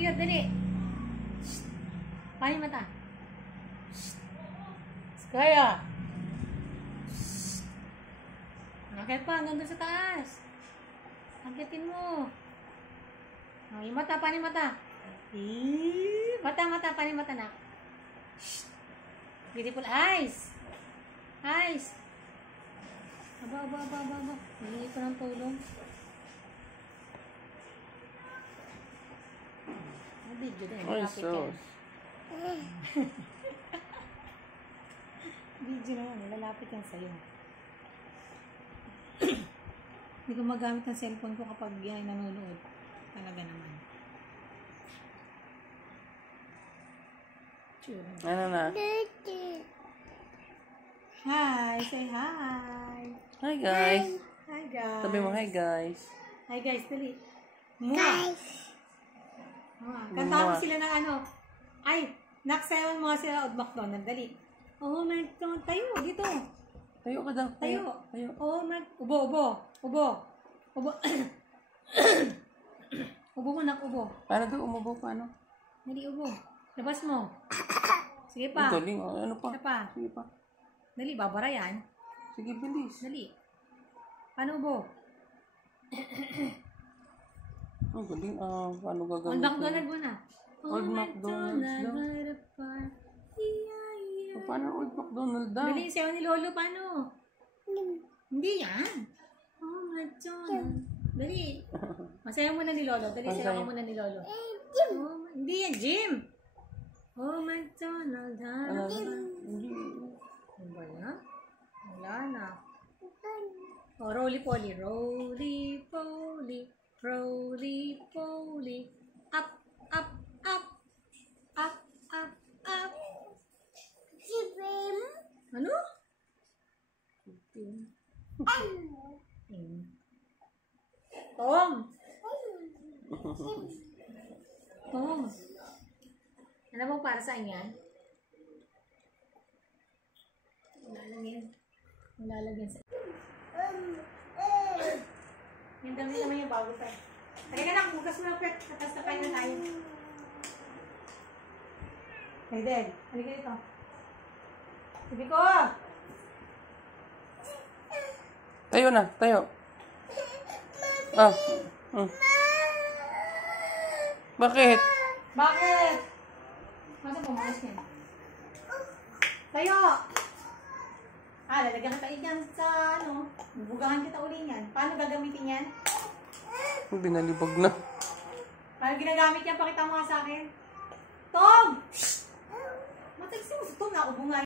Cute, dali. Paano yung mata? Kaya. Akit pa, hanggang doon sa taas. Akitin mo. Oh, yung mata, paano yung mata? Mata, paano yung mata na? Beautiful eyes. Eyes. Aba. Hindi ko ng tulong. Video din. Ay, sos. Video na yan. Lalapit yan sa'yo. Hindi ko magamit ng cellphone ko kapag yan nanonood. Talaga naman. Sure. Ano na? Hi! Say hi! Hi, guys. Hi, guys. Sabi mo, hi, guys. Hi, guys. Dali. Guys! Kantahan mo sila ng ano. Ay! Naksayawan mo sila Old MacDonald. Dali. Oh, MacDonald. Tayo. Dito. Tayo ka daw. Tayo. Oh, Ubo. Ubo mo, ubo. Paano daw umubo? Paano? Dali, ubo. Labas mo. Sige pa. Ang galing. Ano pa? Sige pa. Sige pa. Dali, babara yan. Sige, bilis. Dali. Paano ubo? Ang galing. Paano gagawin? Old MacDonald muna. Old MacDonald daw. Paano Old MacDonald daw? Dali, sayo ni Lolo. Paano? Hindi yan. Oh, MacDonald. Dali. Masaya muna ni Lolo. Dali, sayo ka muna ni Lolo. Hindi yan, Jim. Oh, MacDonald. Hindi. Ano ba na? Wala na. Oh, roly-poly. Roly-poly. Roly-poly. Up. Ano? Tom. Ano mo para sa inyan? Lalagyan sa... Yung dami naman yung bago pa. Halika na, bukas mo na pet. Tapos na kain na tayo. Hey, Dad. Halika dito. Sabi ko! Tayo na. Tayo. Bakit? Bakit? Masa pumakas niya? Tayo! Lalagyan kita yan sa ano. Bubugahan kita uli yan. Paano gagamitin yan? Binalibag na. Paano ginagamit yan? Pakita mo nga sa akin. Tom! Matagsin mo si Tom. Naubo nga